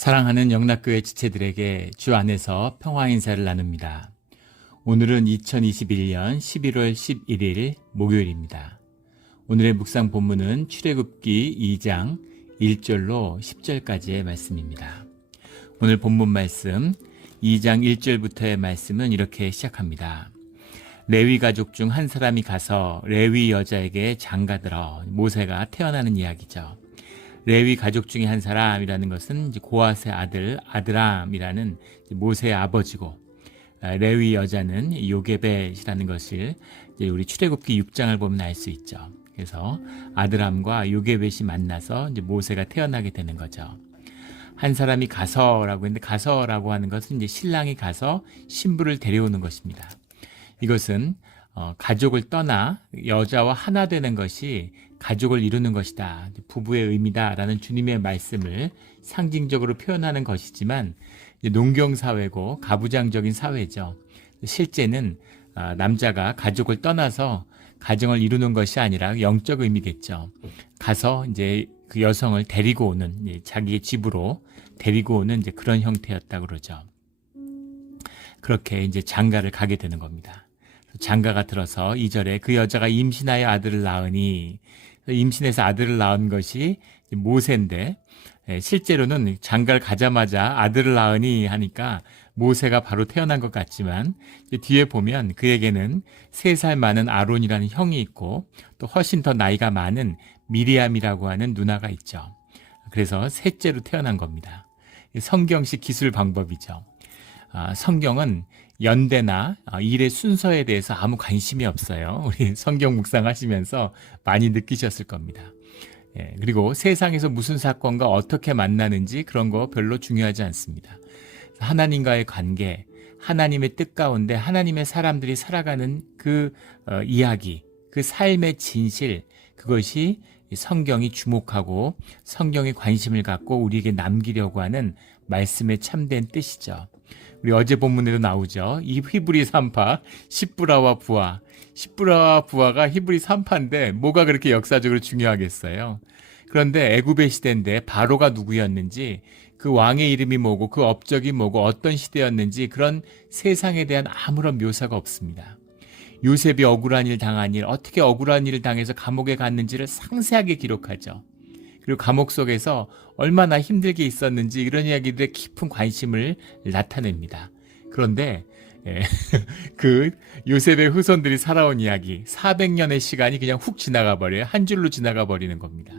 사랑하는 영락교회 지체들에게 주 안에서 평화 인사를 나눕니다. 오늘은 2021년 11월 11일 목요일입니다. 오늘의 묵상 본문은 출애굽기 2장 1절로 10절까지의 말씀입니다. 오늘 본문 말씀 2장 1절부터의 말씀은 이렇게 시작합니다. 레위 가족 중 한 사람이 가서 레위 여자에게 장가들어. 모세가 태어나는 이야기죠. 레위 가족 중에 한 사람이라는 것은 이제 고핫의 아들 아드람이라는 모세의 아버지고, 레위 여자는 요게벳이라는 것을 이제 우리 출애굽기 6장을 보면 알 수 있죠. 그래서 아드람과 요게벳이 만나서 이제 모세가 태어나게 되는 거죠. 한 사람이 가서라고 했는데, 가서라고 하는 것은 이제 신랑이 가서 신부를 데려오는 것입니다. 이것은 가족을 떠나 여자와 하나 되는 것이 가족을 이루는 것이다, 부부의 의미다라는 주님의 말씀을 상징적으로 표현하는 것이지만, 농경사회고 가부장적인 사회죠. 실제는 남자가 가족을 떠나서 가정을 이루는 것이 아니라 영적 의미겠죠. 가서 이제 그 여성을 데리고 오는, 자기의 집으로 데리고 오는 이제 그런 형태였다 그러죠. 그렇게 이제 장가를 가게 되는 겁니다. 장가가 들어서 2절에 그 여자가 임신하여 아들을 낳으니, 임신해서 아들을 낳은 것이 모세인데, 실제로는 장가를 가자마자 아들을 낳으니 하니까 모세가 바로 태어난 것 같지만, 뒤에 보면 그에게는 3살 많은 아론이라는 형이 있고, 또 훨씬 더 나이가 많은 미리암이라고 하는 누나가 있죠. 그래서 셋째로 태어난 겁니다. 성경식 기술 방법이죠. 성경은 연대나 일의 순서에 대해서 아무 관심이 없어요. 우리 성경 묵상하시면서 많이 느끼셨을 겁니다. 그리고 세상에서 무슨 사건과 어떻게 만나는지 그런 거 별로 중요하지 않습니다. 하나님과의 관계, 하나님의 뜻 가운데 하나님의 사람들이 살아가는 그 이야기, 그 삶의 진실, 그것이 성경이 주목하고 성경에 관심을 갖고 우리에게 남기려고 하는 말씀의 참된 뜻이죠. 우리 어제 본문에도 나오죠. 이 히브리 산파 십브라와 부하. 십브라와 부하가 히브리 산파인데 뭐가 그렇게 역사적으로 중요하겠어요. 그런데 애굽의 시대인데 바로가 누구였는지, 그 왕의 이름이 뭐고 그 업적이 뭐고 어떤 시대였는지 그런 세상에 대한 아무런 묘사가 없습니다. 요셉이 억울한 일 당한 일, 어떻게 억울한 일을 당해서 감옥에 갔는지를 상세하게 기록하죠. 그리고 감옥 속에서 얼마나 힘들게 있었는지 이런 이야기들에 깊은 관심을 나타냅니다. 그런데 그 요셉의 후손들이 살아온 이야기, 400년의 시간이 그냥 훅 지나가 버려요. 한 줄로 지나가 버리는 겁니다.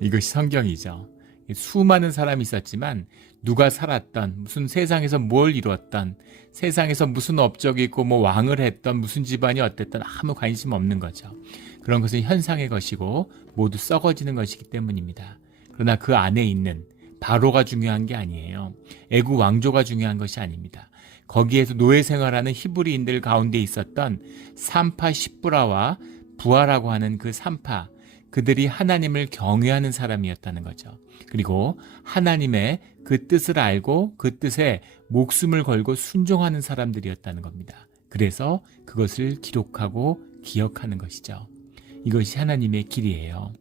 이것이 성경이죠. 수많은 사람이 있었지만 누가 살았던, 무슨 세상에서 뭘 이루었던, 세상에서 무슨 업적이 있고 뭐 왕을 했던, 무슨 집안이 어땠던 아무 관심 없는 거죠. 그런 것은 현상의 것이고 모두 썩어지는 것이기 때문입니다. 그러나 그 안에 있는 바로가 중요한 게 아니에요. 애국 왕조가 중요한 것이 아닙니다. 거기에서 노예 생활하는 히브리인들 가운데 있었던 산파 십브라와 부하라고 하는 그 산파, 그들이 하나님을 경외하는 사람이었다는 거죠. 그리고 하나님의 그 뜻을 알고 그 뜻에 목숨을 걸고 순종하는 사람들이었다는 겁니다. 그래서 그것을 기록하고 기억하는 것이죠. 이것이 하나님의 길이에요.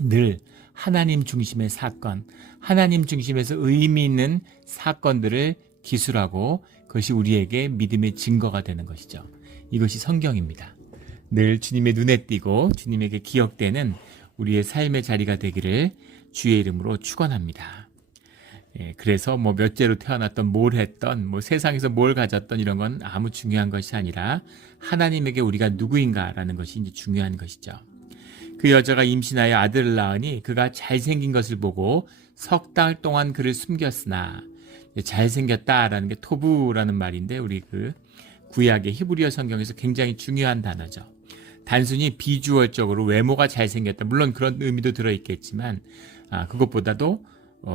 늘 하나님 중심의 사건, 하나님 중심에서 의미 있는 사건들을 기술하고 그것이 우리에게 믿음의 증거가 되는 것이죠. 이것이 성경입니다. 늘 주님의 눈에 띄고 주님에게 기억되는 우리의 삶의 자리가 되기를 주의 이름으로 축원합니다. 그래서 뭐 몇째로 태어났던, 뭘 했던, 뭐 세상에서 뭘 가졌던 이런 건 아무 중요한 것이 아니라 하나님에게 우리가 누구인가라는 것이 이제 중요한 것이죠. 그 여자가 임신하여 아들을 낳으니 그가 잘생긴 것을 보고 석 달 동안 그를 숨겼으나, 잘생겼다라는 게 토부라는 말인데 우리 그 구약의 히브리어 성경에서 굉장히 중요한 단어죠. 단순히 비주얼적으로 외모가 잘생겼다, 물론 그런 의미도 들어있겠지만 그것보다도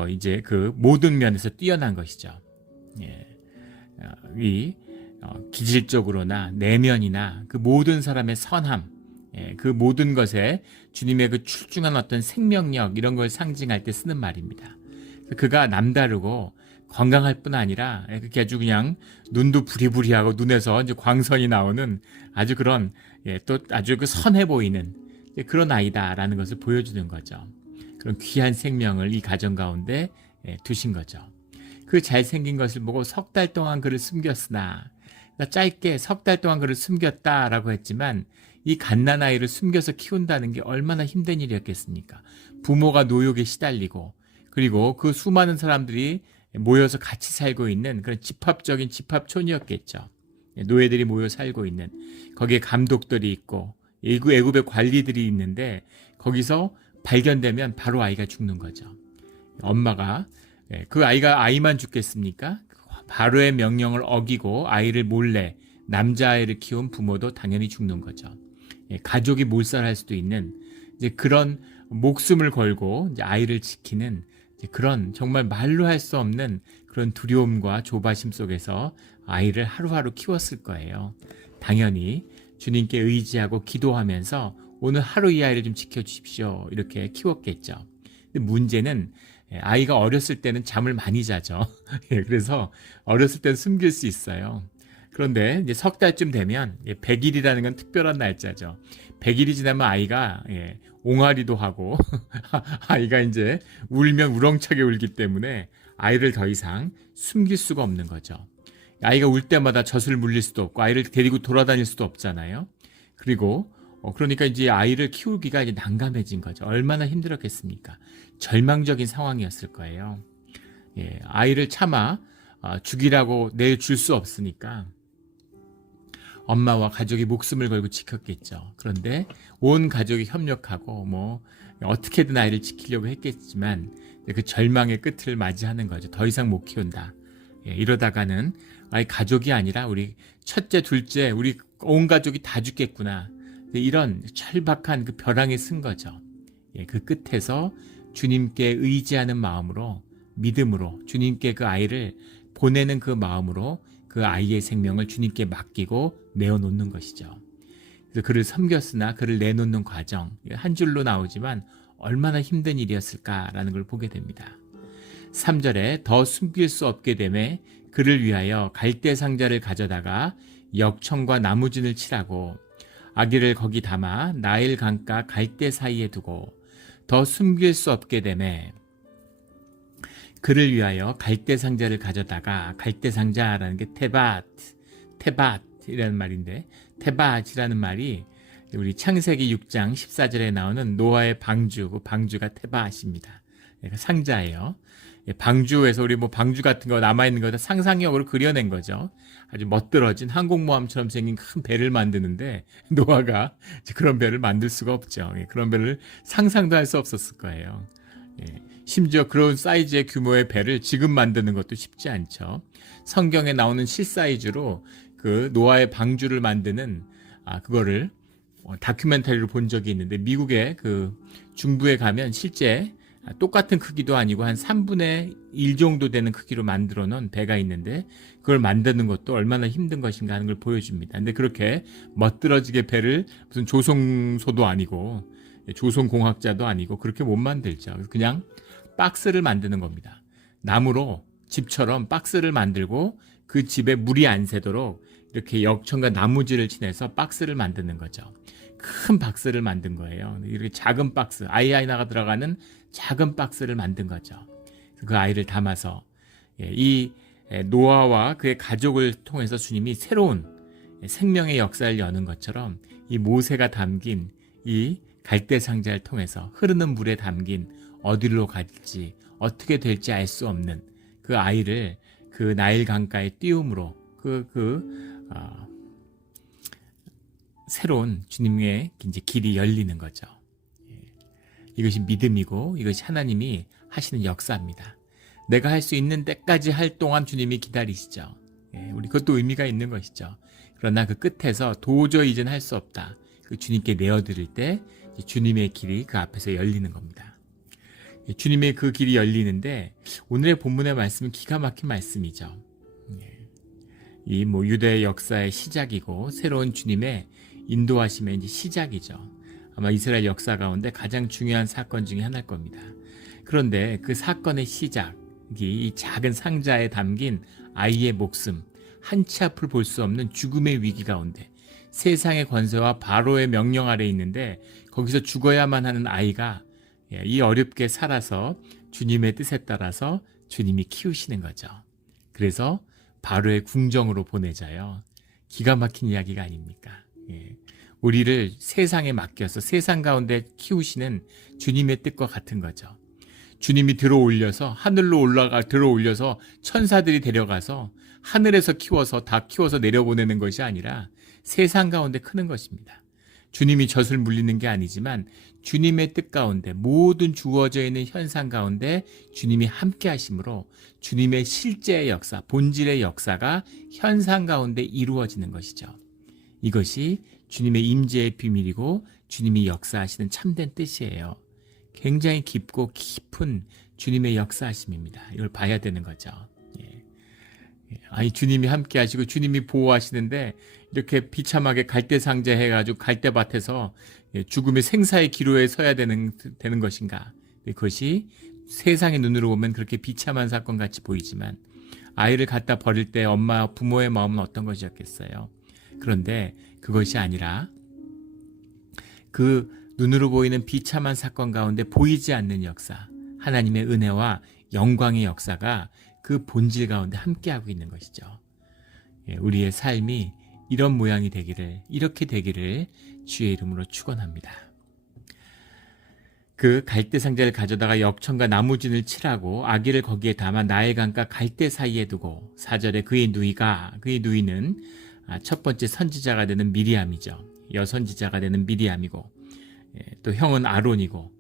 이제 그 모든 면에서 뛰어난 것이죠. 이 기질적으로나 내면이나 그 모든 사람의 선함, 그 모든 것에 주님의 그 출중한 어떤 생명력, 이런 걸 상징할 때 쓰는 말입니다. 그가 남다르고 건강할 뿐 아니라 그게 아주 그냥 눈도 부리부리하고 눈에서 이제 광선이 나오는 아주 그런, 또 아주 그 선해 보이는 그런 아이다라는 것을 보여주는 거죠. 그런 귀한 생명을 이 가정 가운데 두신 거죠. 그 잘생긴 것을 보고 석 달 동안 그를 숨겼으나, 그러니까 짧게 석 달 동안 그를 숨겼다라고 했지만 이 갓난아이를 숨겨서 키운다는 게 얼마나 힘든 일이었겠습니까? 부모가 노역에 시달리고, 그리고 그 수많은 사람들이 모여서 같이 살고 있는 그런 집합적인 집합촌이었겠죠. 노예들이 모여 살고 있는, 거기에 감독들이 있고 애굽의 관리들이 있는데, 거기서 발견되면 바로 아이가 죽는 거죠. 엄마가, 그 아이만 죽겠습니까? 바로의 명령을 어기고 아이를 몰래, 남자아이를 키운 부모도 당연히 죽는 거죠. 가족이 몰살할 수도 있는 이제 그런 목숨을 걸고 이제 아이를 지키는 이제 그런 정말 말로 할 수 없는 그런 두려움과 조바심 속에서 아이를 하루하루 키웠을 거예요. 당연히 주님께 의지하고 기도하면서 오늘 하루 이 아이를 좀 지켜주십시오, 이렇게 키웠겠죠. 근데 문제는 아이가 어렸을 때는 잠을 많이 자죠. 그래서 어렸을 때는 숨길 수 있어요. 그런데 이제 석 달쯤 되면 100일이라는 건 특별한 날짜죠. 100일이 지나면 아이가 옹알이도 하고 아이가 이제 울면 우렁차게 울기 때문에 아이를 더 이상 숨길 수가 없는 거죠. 아이가 울 때마다 젖을 물릴 수도 없고 아이를 데리고 돌아다닐 수도 없잖아요. 그리고 그러니까 이제 아이를 키우기가 이제 난감해진 거죠. 얼마나 힘들었겠습니까? 절망적인 상황이었을 거예요. 아이를 차마 죽이라고 내줄 수 없으니까 엄마와 가족이 목숨을 걸고 지켰겠죠. 그런데 온 가족이 협력하고 뭐 어떻게든 아이를 지키려고 했겠지만 그 절망의 끝을 맞이하는 거죠. 더 이상 못 키운다. 이러다가는 아이 가족이 아니라 우리 첫째, 둘째, 우리 온 가족이 다 죽겠구나. 이런 철박한 그 벼랑에 쓴 거죠. 그 끝에서 주님께 의지하는 마음으로, 믿음으로 주님께 그 아이를 보내는 그 마음으로 그 아이의 생명을 주님께 맡기고 내어놓는 것이죠. 그래서 그를 섬겼으나 그를 내놓는 과정, 한 줄로 나오지만 얼마나 힘든 일이었을까라는 걸 보게 됩니다. 3절에 더 숨길 수 없게 되매 그를 위하여 갈대 상자를 가져다가 역청과 나무진을 칠하고 아기를 거기 담아 나일 강가 갈대 사이에 두고 더 숨길 수 없게 되매 그를 위하여 갈대 상자를 가져다가, 갈대 상자라는 게 테밭이라는 말인데, 테밭이라는 말이 우리 창세기 6장 14절에 나오는 노아의 방주, 그 방주가 테밭입니다. 상자예요. 방주에서 우리 뭐 방주 같은 거 남아있는 거 다 상상력으로 그려낸 거죠. 아주 멋들어진 항공모함처럼 생긴 큰 배를 만드는데 노아가 그런 배를 만들 수가 없죠. 그런 배를 상상도 할 수 없었을 거예요. 심지어 그런 사이즈의 규모의 배를 지금 만드는 것도 쉽지 않죠. 성경에 나오는 실사이즈로 그 노아의 방주를 만드는 그거를 다큐멘터리로 본 적이 있는데, 미국의 그 중부에 가면 실제 똑같은 크기도 아니고 한 3분의 1 정도 되는 크기로 만들어 놓은 배가 있는데, 그걸 만드는 것도 얼마나 힘든 것인가 하는 걸 보여줍니다. 근데 그렇게 멋들어지게 배를 무슨 조종소도 아니고 조선공학자도 아니고 그렇게 못 만들죠. 그냥 박스를 만드는 겁니다. 나무로 집처럼 박스를 만들고 그 집에 물이 안 새도록 이렇게 역청과 나무질을 칠해서 박스를 만드는 거죠. 큰 박스를 만든 거예요. 이렇게 작은 박스, 아이 하나가 들어가는 작은 박스를 만든 거죠. 그 아이를 담아서 이 노아와 그의 가족을 통해서 주님이 새로운 생명의 역사를 여는 것처럼 이 모세가 담긴 이 갈대 상자를 통해서 흐르는 물에 담긴 어디로 갈지 어떻게 될지 알 수 없는 그 아이를 그 나일 강가에 띄움으로 새로운 주님의 이제 길이 열리는 거죠. 이것이 믿음이고 이것이 하나님이 하시는 역사입니다. 내가 할 수 있는 때까지 할 동안 주님이 기다리시죠. 우리 그것도 의미가 있는 것이죠. 그러나 그 끝에서 도저히 이제는 할 수 없다. 그 주님께 내어드릴 때 주님의 길이 그 앞에서 열리는 겁니다. 주님의 그 길이 열리는데 오늘의 본문의 말씀은 기가 막힌 말씀이죠. 이 뭐 유대 역사의 시작이고 새로운 주님의 인도하심의 이제 시작이죠. 아마 이스라엘 역사 가운데 가장 중요한 사건 중에 하나일 겁니다. 그런데 그 사건의 시작이 이 작은 상자에 담긴 아이의 목숨, 한치 앞을 볼 수 없는 죽음의 위기 가운데 세상의 권세와 바로의 명령 아래 있는데 거기서 죽어야만 하는 아이가 이 어렵게 살아서 주님의 뜻에 따라서 주님이 키우시는 거죠. 그래서 바로의 궁정으로 보내져요. 기가 막힌 이야기가 아닙니까? 예. 우리를 세상에 맡겨서 세상 가운데 키우시는 주님의 뜻과 같은 거죠. 주님이 들어올려서 천사들이 데려가서 하늘에서 키워서 다 키워서 내려보내는 것이 아니라 세상 가운데 크는 것입니다. 주님이 젖을 물리는 게 아니지만 주님의 뜻 가운데 모든 주어져 있는 현상 가운데 주님이 함께 하심으로 주님의 실제의 역사, 본질의 역사가 현상 가운데 이루어지는 것이죠. 이것이 주님의 임재의 비밀이고 주님이 역사하시는 참된 뜻이에요. 굉장히 깊고 깊은 주님의 역사하심입니다. 이걸 봐야 되는 거죠. 아니 주님이 함께 하시고 주님이 보호하시는데 이렇게 비참하게 갈대상자 해가지고 갈대밭에서 죽음의 생사의 기로에 서야 되는 것인가? 그것이 세상의 눈으로 보면 그렇게 비참한 사건 같이 보이지만 아이를 갖다 버릴 때 엄마 부모의 마음은 어떤 것이었겠어요? 그런데 그것이 아니라 그 눈으로 보이는 비참한 사건 가운데 보이지 않는 역사, 하나님의 은혜와 영광의 역사가 그 본질 가운데 함께하고 있는 것이죠. 우리의 삶이 이런 모양이 되기를, 이렇게 되기를 주의 이름으로 축원합니다. 그 갈대 상자를 가져다가 역청과 나무진을 칠하고 아기를 거기에 담아 나일강과 갈대 사이에 두고 4절에 그의 누이는 첫 번째 선지자가 되는 미리암이죠. 여선지자가 되는 미리암이고 또 형은 아론이고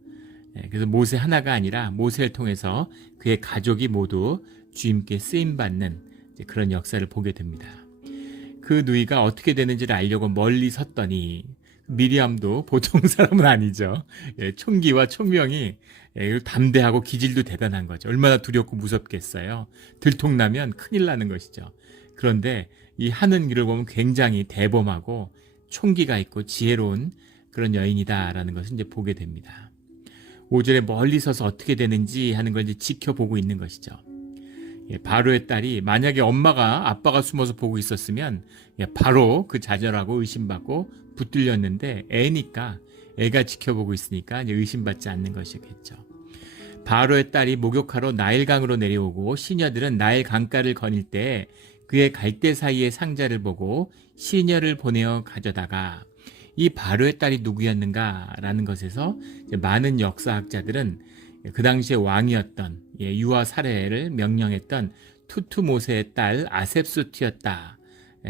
그래서 모세 하나가 아니라 모세를 통해서 그의 가족이 모두 주님께 쓰임받는 그런 역사를 보게 됩니다. 그 누이가 어떻게 되는지를 알려고 멀리 섰더니 미리암도 보통 사람은 아니죠. 총기와 총명이 담대하고 기질도 대단한 거죠. 얼마나 두렵고 무섭겠어요. 들통나면 큰일 나는 것이죠. 그런데 이 하는 길을 보면 굉장히 대범하고 총기가 있고 지혜로운 그런 여인이다라는 것을 이제 보게 됩니다. 5절에 멀리 서서 어떻게 되는지 하는 걸 이제 지켜보고 있는 것이죠. 바로의 딸이 만약에 아빠가 숨어서 보고 있었으면 바로 그 좌절하고 의심받고 붙들렸는데 애니까 애가 지켜보고 있으니까 이제 의심받지 않는 것이겠죠. 바로의 딸이 목욕하러 나일강으로 내려오고 시녀들은 나일 강가를 거닐 때 그의 갈대 사이의 상자를 보고 시녀를 보내어 가져다가 이 바로의 딸이 누구였는가라는 것에서 많은 역사학자들은 그 당시에 왕이었던 유아 살해를 명령했던 투투모세의 딸 아셉수트였다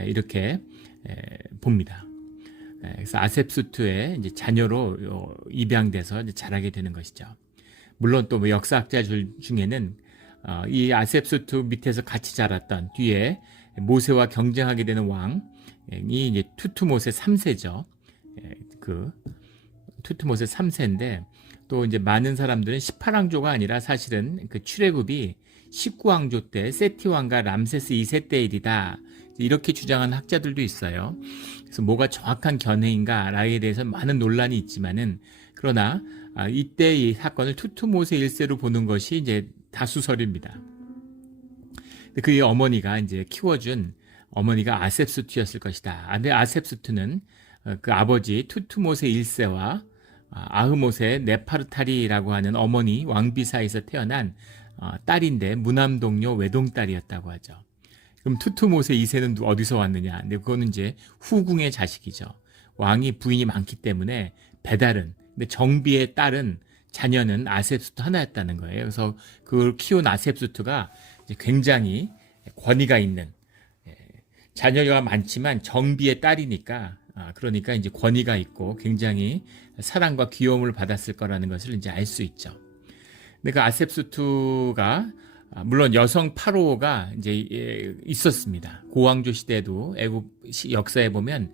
이렇게 봅니다. 그래서 아셉수트의 이제 자녀로 입양돼서 이제 자라게 되는 것이죠. 물론 또 역사학자 중에는 이 아셉수트 밑에서 같이 자랐던 뒤에 모세와 경쟁하게 되는 왕이 이제 투투모세 3세죠. 그 투투모세 3세인데 또 이제 많은 사람들은 18왕조가 아니라 사실은 그 출애굽이 19왕조 때 세티 왕과 람세스 2세 때 일이다. 이렇게 주장하는 학자들도 있어요. 그래서 뭐가 정확한 견해인가라에 대해서 많은 논란이 있지만은 그러나 이때 이 사건을 투투모세 1세로 보는 것이 이제 다수설입니다. 그의 어머니가 이제 키워준 어머니가 아셉수트였을 것이다. 근데 아셉수트는 그 아버지 투투모세 1세와 아흐모세 네파르타리라고 하는 어머니 왕비사에서 태어난 딸인데 무남동료 외동딸이었다고 하죠. 그럼 투투모세 2세는 어디서 왔느냐? 근데 그거는 이제 후궁의 자식이죠. 왕이 부인이 많기 때문에 배달은, 근데 정비의 딸은 자녀는 아셉수트 하나였다는 거예요. 그래서 그걸 키운 아셉수트가 이제 굉장히 권위가 있는 자녀가 많지만 정비의 딸이니까 그러니까 이제 권위가 있고 굉장히 사랑과 귀여움을 받았을 거라는 것을 이제 알 수 있죠. 근데 그 아셉수트가 물론 여성 파로가 이제 있었습니다. 고왕조 시대에도 애굽 역사에 보면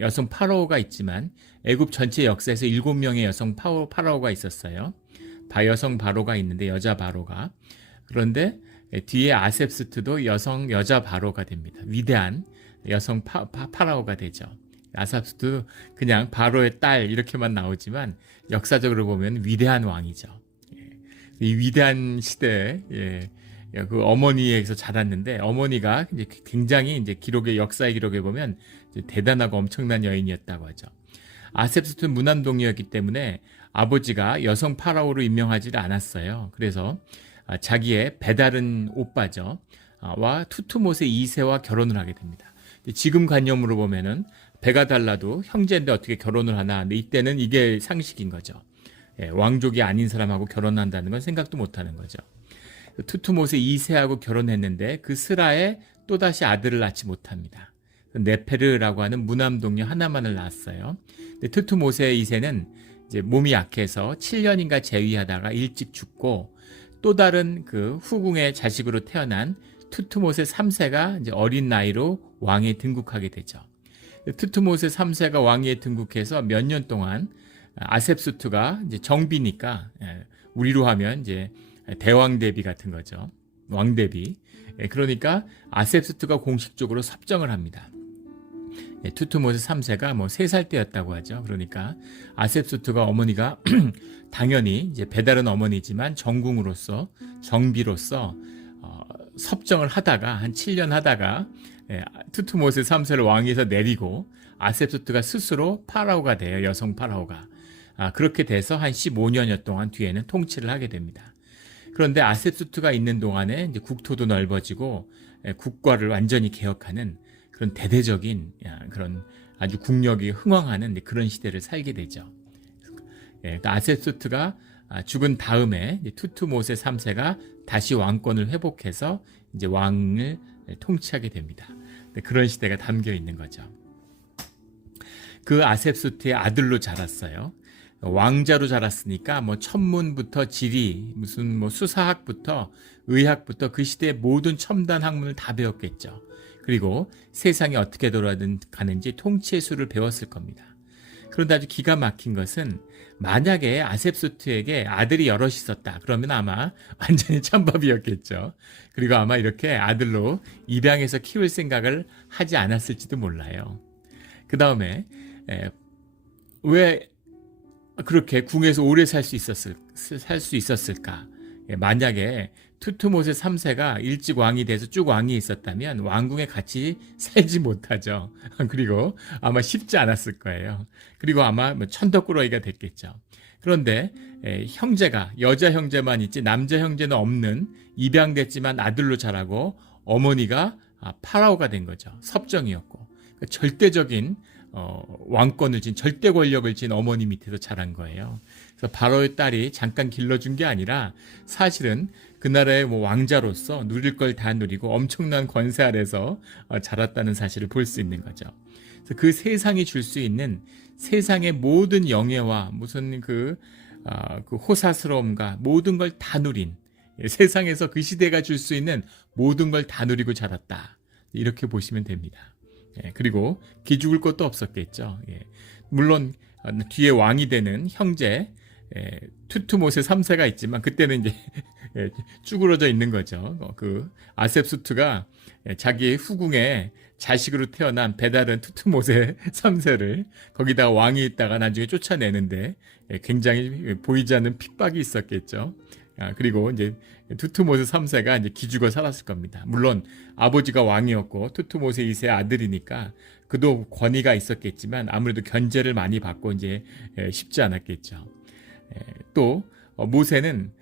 여성 파로가 있지만 애굽 전체 역사에서 7명의 여성 파로가 있었어요. 여성 바로가 있는데 여자 바로가. 그런데 뒤에 아셉수트도 여자 바로가 됩니다. 위대한 여성 파라오가 되죠. 아삽수도 그냥 바로의 딸 이렇게만 나오지만 역사적으로 보면 위대한 왕이죠. 이 위대한 시대에 그 어머니에게서 자랐는데 어머니가 이제 굉장히 이제 역사의 기록에 보면 대단하고 엄청난 여인이었다고 하죠. 아셉수트는 무남동녀였기 때문에 아버지가 여성 파라오로 임명하지를 않았어요. 그래서 자기의 배다른 오빠죠. 와 투투모세 2세와 결혼을 하게 됩니다. 지금 관념으로 보면은 배가 달라도 형제인데 어떻게 결혼을 하나. 근데 이때는 이게 상식인 거죠. 왕족이 아닌 사람하고 결혼한다는 건 생각도 못하는 거죠. 투투모세 2세하고 결혼했는데 그 스라에 또다시 아들을 낳지 못합니다. 네페르라고 하는 무남동녀 하나만을 낳았어요. 근데 투투모세 2세는 이제 몸이 약해서 7년인가 재위하다가 일찍 죽고 또 다른 그 후궁의 자식으로 태어난 투투모세 3세가 이제 어린 나이로 왕에 등극하게 되죠. 투투모세 3세가 왕위에 등극해서 몇 년 동안 아셉수트가 이제 정비니까 우리로 하면 이제 대왕 대비 같은 거죠. 왕 대비. 그러니까 아셉수트가 공식적으로 섭정을 합니다. 투투모세 3세가 뭐 3살 때였다고 하죠. 그러니까 아셉수트가 어머니가 당연히 이제 배다른 어머니지만 정궁으로서 정비로서 섭정을 하다가 한 7년 하다가 투투모세 3세를 왕위에서 내리고 아셉수트가 스스로 파라오가 돼요. 여성 파라오가. 그렇게 돼서 한 15년여 동안 뒤에는 통치를 하게 됩니다. 그런데 아셉수트가 있는 동안에 이제 국토도 넓어지고 국가를 완전히 개혁하는 그런 대대적인 그런 아주 국력이 흥왕하는 그런 시대를 살게 되죠. 아셉수트가 죽은 다음에 투투모세 3세가 다시 왕권을 회복해서 이제 왕을 통치하게 됩니다. 그런 시대가 담겨 있는 거죠. 그 아셉수트의 아들로 자랐어요. 왕자로 자랐으니까 뭐 천문부터 지리, 무슨 뭐 수사학부터 의학부터 그 시대의 모든 첨단 학문을 다 배웠겠죠. 그리고 세상이 어떻게 돌아가는지 통치의 수를 배웠을 겁니다. 그런데 아주 기가 막힌 것은 만약에 아셉수트에게 아들이 여럿 있었다. 그러면 아마 완전히 찬밥이었겠죠. 그리고 아마 이렇게 아들로 입양해서 키울 생각을 하지 않았을지도 몰라요. 그 다음에 왜 그렇게 궁에서 오래 살 수 있었을까? 만약에 투투모세 3세가 일찍 왕이 돼서 쭉 왕이 있었다면 왕궁에 같이 살지 못하죠. 그리고 아마 쉽지 않았을 거예요. 그리고 아마 천덕꾸러기가 됐겠죠. 그런데 형제가 여자 형제만 있지 남자 형제는 없는 입양됐지만 아들로 자라고 어머니가 파라오가 된 거죠. 섭정이었고 그러니까 절대적인 왕권을 진 절대 권력을 진 어머니 밑에서 자란 거예요. 그래서 바로의 딸이 잠깐 길러준 게 아니라 사실은 그 나라의 뭐 왕자로서 누릴 걸 다 누리고 엄청난 권세 아래서 자랐다는 사실을 볼 수 있는 거죠. 그래서 그 세상이 줄 수 있는 세상의 모든 영예와 무슨 그 호사스러움과 모든 걸 다 누린 세상에서 그 시대가 줄 수 있는 모든 걸 다 누리고 자랐다. 이렇게 보시면 됩니다. 그리고 기죽을 것도 없었겠죠. 물론 뒤에 왕이 되는 형제 투투모세 3세가 있지만 그때는 이제 쭈그러져 있는 거죠. 그 아셉수트가 자기의 후궁의 자식으로 태어난 배다른 투투모세 3세를 거기다가 왕이 있다가 나중에 쫓아내는데 굉장히 보이지 않는 핍박이 있었겠죠. 그리고 이제 투투모세 3세가 이제 기죽어 살았을 겁니다. 물론 아버지가 왕이었고 투투모세 2세 아들이니까 그도 권위가 있었겠지만 아무래도 견제를 많이 받고 이제 쉽지 않았겠죠. 또 모세는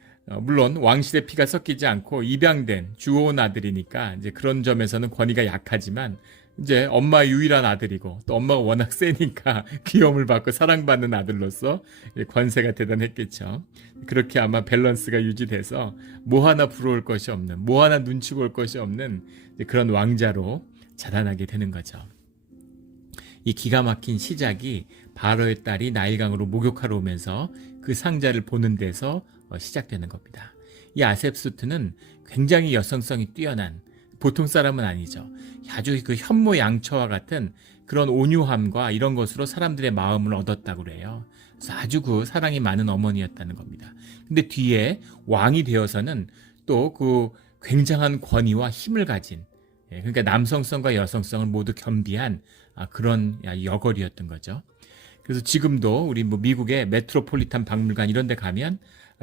물론 왕실의 피가 섞이지 않고 입양된 주워온 아들이니까 이제 그런 점에서는 권위가 약하지만 이제 엄마의 유일한 아들이고 또 엄마가 워낙 세니까 귀여움을 받고 사랑받는 아들로서 권세가 대단했겠죠. 그렇게 아마 밸런스가 유지돼서 뭐 하나 부러울 것이 없는, 뭐 하나 눈치 볼 것이 없는 그런 왕자로 자라나게 되는 거죠. 이 기가 막힌 시작이 바로의 딸이 나일강으로 목욕하러 오면서 그 상자를 보는 데서 시작되는 겁니다. 이 아셉수트는 굉장히 여성성이 뛰어난 보통 사람은 아니죠. 아주 그 현모양처와 같은 그런 온유함과 이런 것으로 사람들의 마음을 얻었다고 그래요. 그래서 아주 그 사랑이 많은 어머니였다는 겁니다. 근데 뒤에 왕이 되어서는 또 그 굉장한 권위와 힘을 가진 그러니까 남성성과 여성성을 모두 겸비한 그런 여걸이었던 거죠. 그래서 지금도 우리 뭐 미국의 메트로폴리탄 박물관 이런 데 가면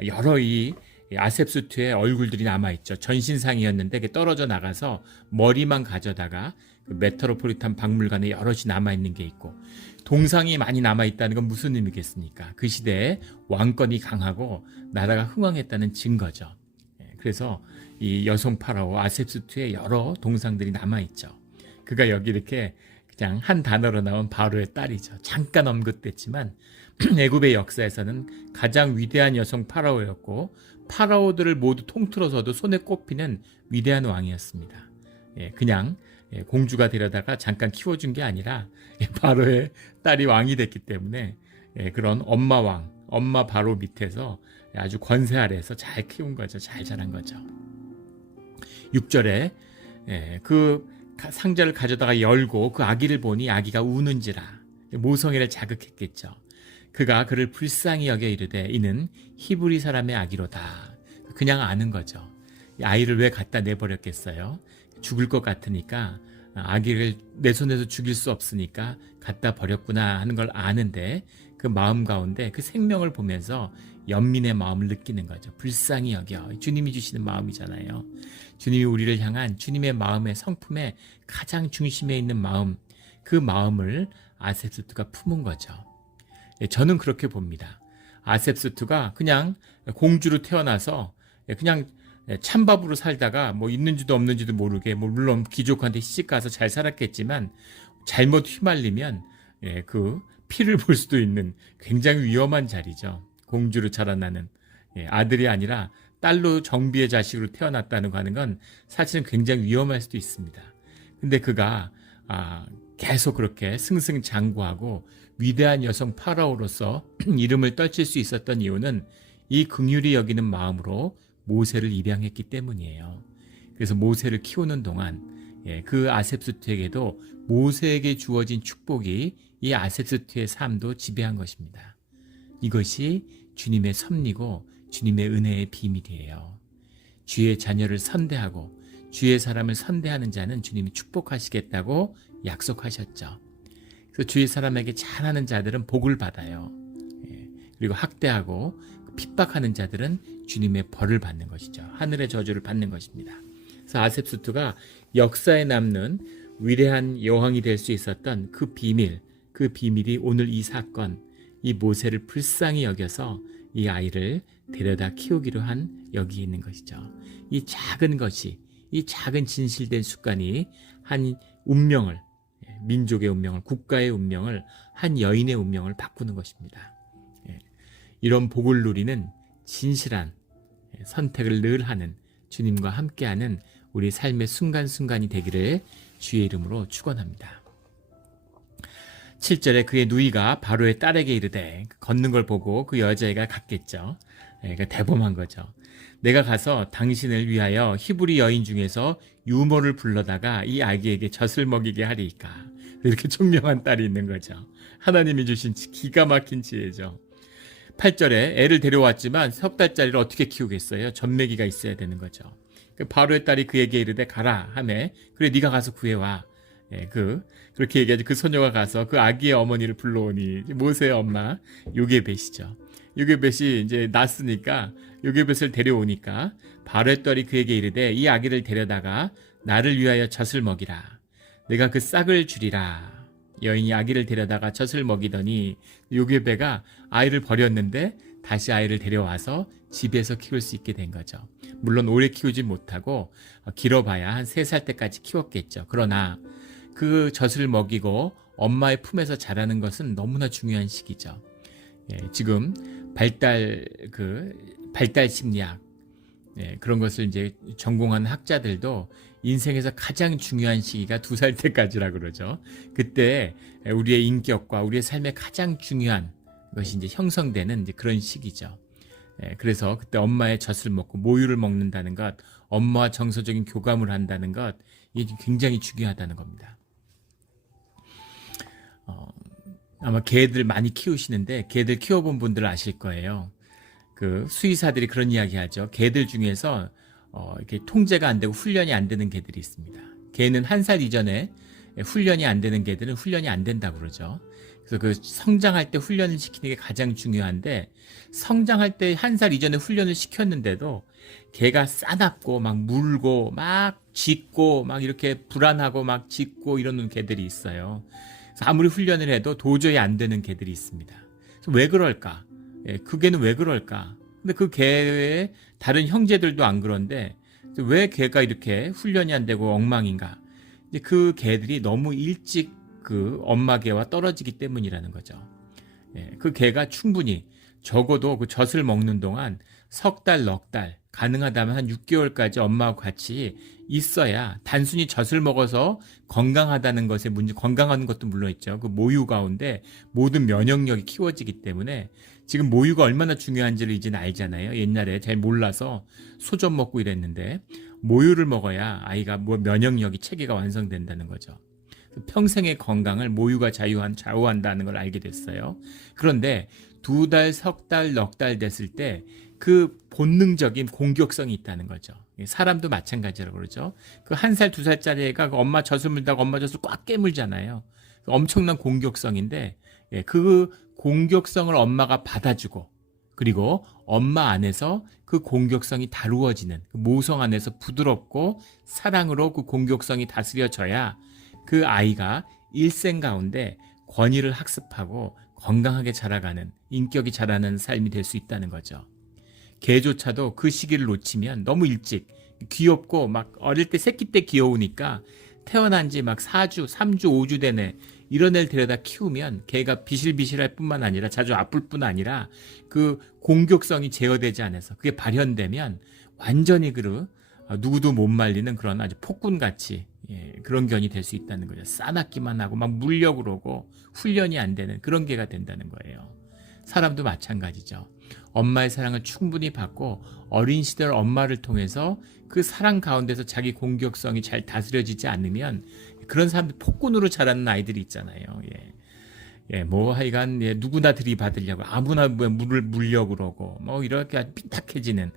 여러 이 아셉수트의 얼굴들이 남아있죠. 전신상이었는데 그게 떨어져 나가서 머리만 가져다가 그 메트로폴리탄 박물관에 여럿이 남아있는 게 있고, 동상이 많이 남아있다는 건 무슨 의미겠습니까? 그 시대에 왕권이 강하고 나라가 흥왕했다는 증거죠. 그래서 이 여성 파라오 아셉수트의 여러 동상들이 남아있죠. 그가 여기 이렇게 그냥 한 단어로 나온 바로의 딸이죠. 잠깐 언급됐지만 애굽의 역사에서는 가장 위대한 여성 파라오였고, 파라오들을 모두 통틀어서도 손에 꼽히는 위대한 왕이었습니다. 그냥 공주가 데려다가 잠깐 키워준 게 아니라 바로의 딸이 왕이 됐기 때문에 그런 엄마 왕, 엄마 바로 밑에서 아주 권세 아래에서 잘 키운 거죠. 잘 자란 거죠. 6절에 그 상자를 가져다가 열고 그 아기를 보니 아기가 우는지라 모성애를 자극했겠죠. 그가 그를 불쌍히 여겨 이르되 이는 히브리 사람의 아기로다. 그냥 아는 거죠. 아이를 왜 갖다 내버렸겠어요? 죽을 것 같으니까, 아기를 내 손에서 죽일 수 없으니까 갖다 버렸구나 하는 걸 아는데, 그 마음 가운데 그 생명을 보면서 연민의 마음을 느끼는 거죠. 불쌍히 여겨. 주님이 주시는 마음이잖아요. 주님이 우리를 향한 주님의 마음의 성품의 가장 중심에 있는 마음, 그 마음을 아셉수트가 품은 거죠. 저는 그렇게 봅니다. 아셉수트가 그냥 공주로 태어나서 그냥 찬밥으로 살다가 뭐 있는지도 없는지도 모르게, 뭐 물론 귀족한테 시집가서 잘 살았겠지만 잘못 휘말리면 그 피를 볼 수도 있는 굉장히 위험한 자리죠. 공주로 자라나는 아들이 아니라 딸로 정비의 자식으로 태어났다는 거 하는 건 사실은 굉장히 위험할 수도 있습니다. 근데 그가 계속 그렇게 승승장구하고 위대한 여성 파라오로서 이름을 떨칠 수 있었던 이유는 이 긍휼히 여기는 마음으로 모세를 입양했기 때문이에요. 그래서 모세를 키우는 동안 그 아셉수트에게도 모세에게 주어진 축복이 이 아셉수트의 삶도 지배한 것입니다. 이것이 주님의 섭리고 주님의 은혜의 비밀이에요. 주의 자녀를 선대하고 주의 사람을 선대하는 자는 주님이 축복하시겠다고 약속하셨죠. 그래서 주의 사람에게 잘하는 자들은 복을 받아요. 그리고 학대하고 핍박하는 자들은 주님의 벌을 받는 것이죠. 하늘의 저주를 받는 것입니다. 그래서 아셉수트가 역사에 남는 위대한 여왕이 될 수 있었던 그 비밀이 오늘 이 사건, 이 모세를 불쌍히 여겨서 이 아이를 데려다 키우기로 한 여기 있는 것이죠. 이 작은 것이, 이 작은 진실된 습관이 한 운명을, 민족의 운명을, 국가의 운명을, 한 여인의 운명을 바꾸는 것입니다. 이런 복을 누리는 진실한 선택을 늘 하는 주님과 함께하는 우리 삶의 순간순간이 되기를 주의 이름으로 축원합니다. 7절에 그의 누이가 바로의 딸에게 이르되, 걷는 걸 보고 그 여자애가 갔겠죠. 그러니까 대범한 거죠. 내가 가서 당신을 위하여 히브리 여인 중에서 유모를 불러다가 이 아기에게 젖을 먹이게 하리이까. 이렇게 총명한 딸이 있는 거죠. 하나님이 주신 기가 막힌 지혜죠. 8절에 애를 데려왔지만 석 달짜리를 어떻게 키우겠어요? 젖먹이가 있어야 되는 거죠. 바로의 딸이 그에게 이르되 가라 하매, 그래 네가 가서 구해와. 그렇게 얘기하지. 그 소녀가 가서 그 아기의 어머니를 불러오니, 모세의 엄마 요게벳이죠. 요게벳이 이제 낳았으니까 요게벳을 데려오니까 바로의 딸이 그에게 이르되 이 아기를 데려다가 나를 위하여 젖을 먹이라. 내가 그 싹을 주리라. 여인이 아기를 데려다가 젖을 먹이더니 요게벳가 아이를 버렸는데 다시 아이를 데려와서 집에서 키울 수 있게 된 거죠. 물론 오래 키우지 못하고 길어봐야 한 3살 때까지 키웠겠죠. 그러나 그 젖을 먹이고 엄마의 품에서 자라는 것은 너무나 중요한 시기죠. 지금 발달 심리학 그런 것을 이제 전공한 학자들도 인생에서 가장 중요한 시기가 2살 때까지라 그러죠. 그때 우리의 인격과 우리의 삶에 가장 중요한 것이 이제 형성되는 이제 그런 시기죠. 그래서 그때 엄마의 젖을 먹고 모유를 먹는다는 것, 엄마와 정서적인 교감을 한다는 것, 이게 굉장히 중요하다는 겁니다. 아마 개들 많이 키우시는데 개들 키워본 분들 아실 거예요. 그 수의사들이 그런 이야기하죠. 개들 중에서 이렇게 통제가 안 되고 훈련이 안 되는 개들이 있습니다. 개는 1살 이전에 훈련이 안 되는 개들은 훈련이 안 된다고 그러죠. 그래서 그 성장할 때 훈련을 시키는 게 가장 중요한데, 성장할 때 1살 이전에 훈련을 시켰는데도 걔가 싸납고 막 물고 막 짖고 막 이렇게 불안하고 막 짖고 이러는 개들이 있어요. 그래서 아무리 훈련을 해도 도저히 안 되는 개들이 있습니다. 그래서 왜 그럴까? 그 개는 왜 그럴까? 근데 그 개의 다른 형제들도 안 그런데 왜 걔가 이렇게 훈련이 안 되고 엉망인가? 이제 그 개들이 너무 일찍 그 엄마 개와 떨어지기 때문이라는 거죠. 그 개가 충분히 적어도 그 젖을 먹는 동안 석 달, 넉 달, 가능하다면 한 6개월까지 엄마와 같이 있어야 단순히 젖을 먹어서 건강하다는 것에 문제, 건강한 것도 물론 있죠. 그 모유 가운데 모든 면역력이 키워지기 때문에 지금 모유가 얼마나 중요한지를 이제는 알잖아요. 옛날에 잘 몰라서 소젖 먹고 이랬는데 모유를 먹어야 아이가 면역력이 체계가 완성된다는 거죠. 평생의 건강을 모유가 좌우한다는 걸 알게 됐어요. 그런데 2달, 석 달, 넉 달 됐을 때 그 본능적인 공격성이 있다는 거죠. 사람도 마찬가지라고 그러죠. 그 1살, 2살짜리 애가 엄마 젖을 물다가 엄마 젖을 꽉 깨물잖아요. 엄청난 공격성인데 그 공격성을 엄마가 받아주고 그리고 엄마 안에서 그 공격성이 다루어지는 그 모성 안에서 부드럽고 사랑으로 그 공격성이 다스려져야 그 아이가 일생 가운데 권위를 학습하고 건강하게 자라가는 인격이 자라는 삶이 될 수 있다는 거죠. 개조차도 그 시기를 놓치면 너무 일찍 귀엽고 막 어릴 때 새끼 때 귀여우니까 태어난 지 막 4주, 3주, 5주 되네 이런 애를 데려다 키우면 개가 비실비실할 뿐만 아니라 자주 아플 뿐 아니라 그 공격성이 제어되지 않아서 그게 발현되면 완전히 누구도 못 말리는 그런 아주 폭군같이 그런 견이 될 수 있다는 거죠. 싸납기만 하고 막 물려고 그러고 훈련이 안 되는 그런 개가 된다는 거예요. 사람도 마찬가지죠. 엄마의 사랑을 충분히 받고 어린 시절 엄마를 통해서 그 사랑 가운데서 자기 공격성이 잘 다스려지지 않으면 그런 사람들 폭군으로 자라는 아이들이 있잖아요. 뭐 하여간 누구나 들이받으려고 아무나 물을 물려고 그러고 뭐 이렇게 아주 삐딱해지는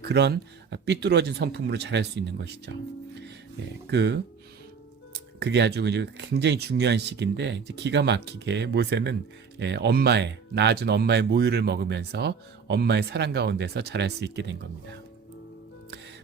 그런 삐뚤어진 성품으로 자랄 수 있는 것이죠. 그게 아주 굉장히 중요한 시기인데 기가 막히게 모세는 낳아준 엄마의 모유를 먹으면서 엄마의 사랑 가운데서 자랄 수 있게 된 겁니다.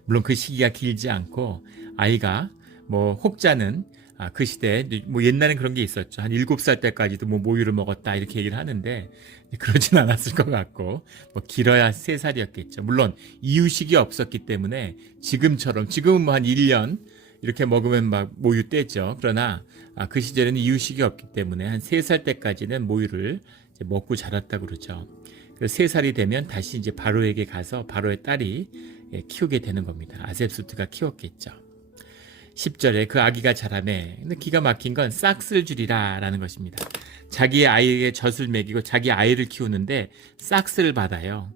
물론 그 시기가 길지 않고 아이가 뭐 혹자는 그 시대에 뭐 옛날엔 그런 게 있었죠. 한 7살 때까지도 뭐 모유를 먹었다 이렇게 얘기를 하는데 그러진 않았을 것 같고 뭐 길어야 3살이었겠죠. 물론 이유식이 없었기 때문에 지금은 뭐 한 1년 이렇게 먹으면 막 모유 떼죠. 그러나 그 시절에는 이유식이 없기 때문에 한 3살 때까지는 모유를 이제 먹고 자랐다고 그러죠. 그래서 3살이 되면 다시 이제 바로에게 가서 바로의 딸이 키우게 되는 겁니다. 아셉수트가 키웠겠죠. 10절에 그 아기가 자라매. 근데 기가 막힌 건 싹쓸 줄이라 라는 것입니다. 자기의 아이에게 젖을 먹이고 자기 아이를 키우는데 싹쓸을 받아요.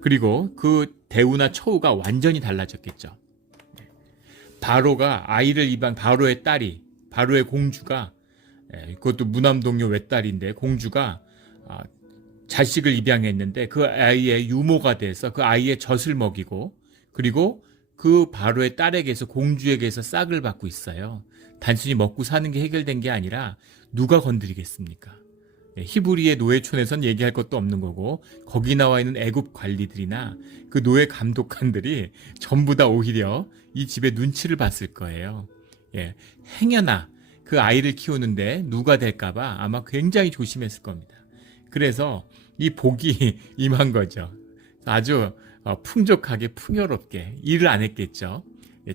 그리고 그 대우나 처우가 완전히 달라졌겠죠. 바로가 아이를 입양, 바로의 딸이, 바로의 공주가, 그것도 무남동료 외딸인데 공주가 자식을 입양했는데 그 아이의 유모가 돼서 그 아이의 젖을 먹이고 그리고 그 바로의 딸에게서 공주에게서 싹을 받고 있어요. 단순히 먹고 사는 게 해결된 게 아니라 누가 건드리겠습니까? 히브리의 노예촌에선 얘기할 것도 없는 거고 거기 나와 있는 애굽 관리들이나 그 노예 감독관들이 전부 다 오히려 이 집의 눈치를 봤을 거예요. 행여나 그 아이를 키우는데 누가 될까봐 아마 굉장히 조심했을 겁니다. 그래서 이 복이 임한 거죠. 아주 풍족하게 풍요롭게 일을 안 했겠죠.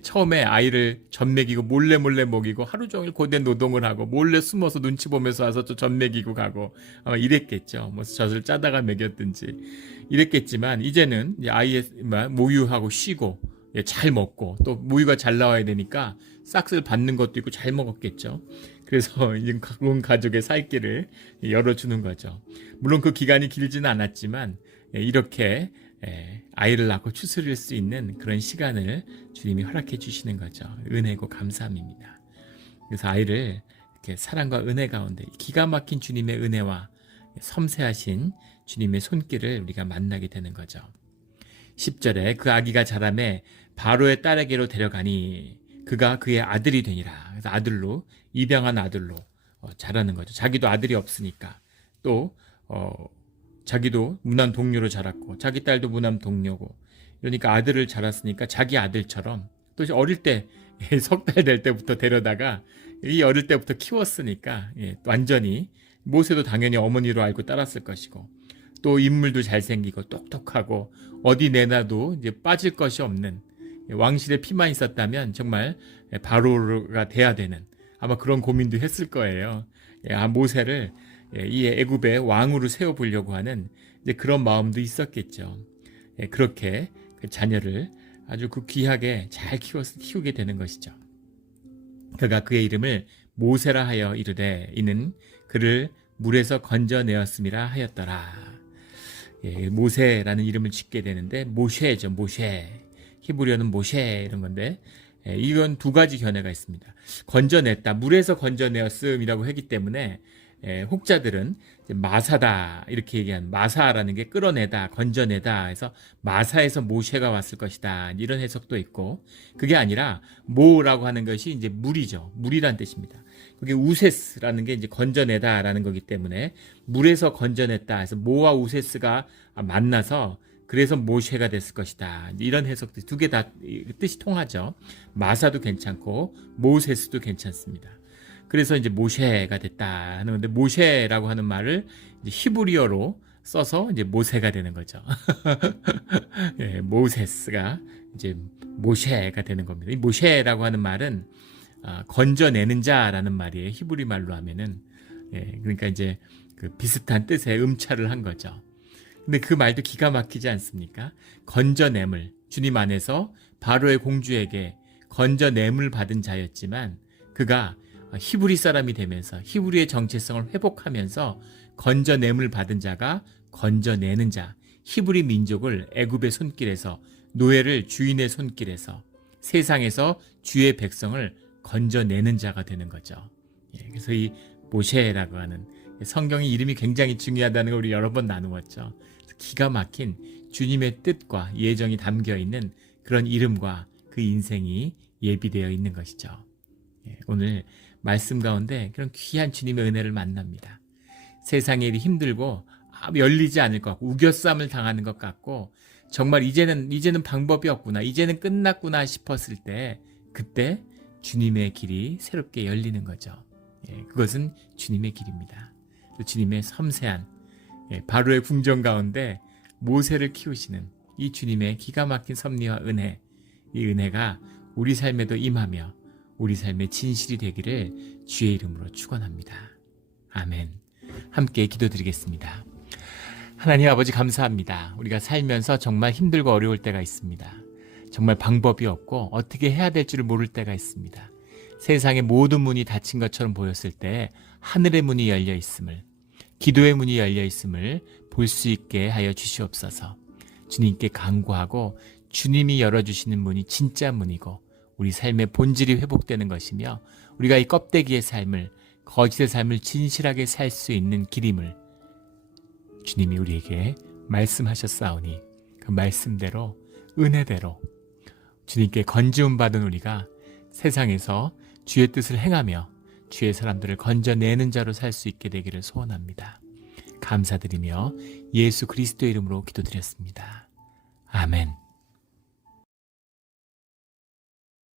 처음에 아이를 젖 먹이고 몰래 먹이고 하루 종일 고된 노동을 하고 몰래 숨어서 눈치 보면서 와서 또 젖 먹이고 가고 이랬겠죠. 뭐 젖을 짜다가 먹였든지 이랬겠지만 이제는 아이의 모유하고 쉬고 잘 먹고 또 모유가 잘 나와야 되니까 싹쓸 받는 것도 있고 잘 먹었겠죠. 그래서 온 가족의 살 길을 열어주는 거죠. 물론 그 기간이 길지는 않았지만 이렇게 아이를 낳고 추스릴 수 있는 그런 시간을 주님이 허락해 주시는 거죠. 은혜고 감사함입니다. 그래서 아이를 이렇게 사랑과 은혜 가운데 기가 막힌 주님의 은혜와 섬세하신 주님의 손길을 우리가 만나게 되는 거죠. 10절에 그 아기가 자라매 바로의 딸에게로 데려가니 그가 그의 아들이 되니라. 그래서 아들로 입양한 아들로 자라는 거죠. 자기도 아들이 없으니까. 또 자기도 무남 동료로 자랐고 자기 딸도 무남 동료고, 그러니까 아들을 자랐으니까 자기 아들처럼 또 어릴 때 석 달 될 때부터 데려다가 이 어릴 때부터 키웠으니까 완전히 모세도 당연히 어머니로 알고 따랐을 것이고, 또 인물도 잘생기고 똑똑하고 어디 내놔도 이제 빠질 것이 없는 왕실의 피만 있었다면 정말 바로가 돼야 되는, 아마 그런 고민도 했을 거예요. 모세를 이 애굽의 왕으로 세워보려고 하는 이제 그런 마음도 있었겠죠. 그렇게 그 자녀를 아주 그 귀하게 잘 키우게 되는 것이죠. 그가 그의 이름을 모세라 하여 이르되 이는 그를 물에서 건져내었음이라 하였더라. 모세라는 이름을 짓게 되는데 모셰죠. 모셰. 히브리어는 모셰 이런 건데, 이건 두 가지 견해가 있습니다. 건져냈다, 물에서 건져내었음이라고 했기 때문에 혹자들은 마사다 이렇게 얘기한, 마사라는 게 끌어내다, 건져내다 해서 마사에서 모셰가 왔을 것이다 이런 해석도 있고, 그게 아니라 모라고 하는 것이 이제 물이죠. 물이란 뜻입니다. 그게 우세스라는 게 이제 건져내다라는 거기 때문에 물에서 건져냈다 해서 모와 우세스가 만나서 그래서 모셰가 됐을 것이다. 이런 해석도 두 개 다 뜻이 통하죠. 마사도 괜찮고 모세스도 괜찮습니다. 그래서 이제 모셰가 됐다 하는 건데, 모셰라고 하는 말을 이제 히브리어로 써서 이제 모세가 되는 거죠. 모세스가 이제 모셰가 되는 겁니다. 이 모셰라고 하는 말은 건져내는 자라는 말이에요. 히브리 말로 하면은. 그러니까 이제 그 비슷한 뜻의 음차를 한 거죠. 근데 그 말도 기가 막히지 않습니까? 건져냄을, 주님 안에서 바로의 공주에게 건져냄을 받은 자였지만 그가 히브리 사람이 되면서 히브리의 정체성을 회복하면서 건져냄을 받은 자가 건져내는 자, 히브리 민족을 애굽의 손길에서, 노예를 주인의 손길에서, 세상에서 주의 백성을 건져내는 자가 되는 거죠. 그래서 이 모셰라고 하는, 성경의 이름이 굉장히 중요하다는 걸 우리 여러 번 나누었죠. 기가 막힌 주님의 뜻과 예정이 담겨 있는 그런 이름과 그 인생이 예비되어 있는 것이죠. 오늘 말씀 가운데 그런 귀한 주님의 은혜를 만납니다. 세상의 일이 힘들고 열리지 않을 것 같고 우겨쌈을 당하는 것 같고 정말 이제는 방법이 없구나, 이제는 끝났구나 싶었을 때, 그때 주님의 길이 새롭게 열리는 거죠. 그것은 주님의 길입니다. 주님의 섬세한 바로의 궁정 가운데 모세를 키우시는 이 주님의 기가 막힌 섭리와 은혜, 이 은혜가 우리 삶에도 임하며 우리 삶의 진실이 되기를 주의 이름으로 축원합니다. 아멘. 함께 기도드리겠습니다. 하나님 아버지, 감사합니다. 우리가 살면서 정말 힘들고 어려울 때가 있습니다. 정말 방법이 없고 어떻게 해야 될 줄을 모를 때가 있습니다. 세상의 모든 문이 닫힌 것처럼 보였을 때 하늘의 문이 열려 있음을, 기도의 문이 열려 있음을 볼 수 있게 하여 주시옵소서. 주님께 간구하고 주님이 열어주시는 문이 진짜 문이고 우리 삶의 본질이 회복되는 것이며 우리가 이 껍데기의 삶을, 거짓의 삶을 진실하게 살 수 있는 길임을 주님이 우리에게 말씀하셨사오니 그 말씀대로, 은혜대로 주님께 건지움 받은 우리가 세상에서 주의 뜻을 행하며 주의 사람들을 건져내는 자로 살 수 있게 되기를 소원합니다. 감사드리며 예수 그리스도의 이름으로 기도드렸습니다. 아멘.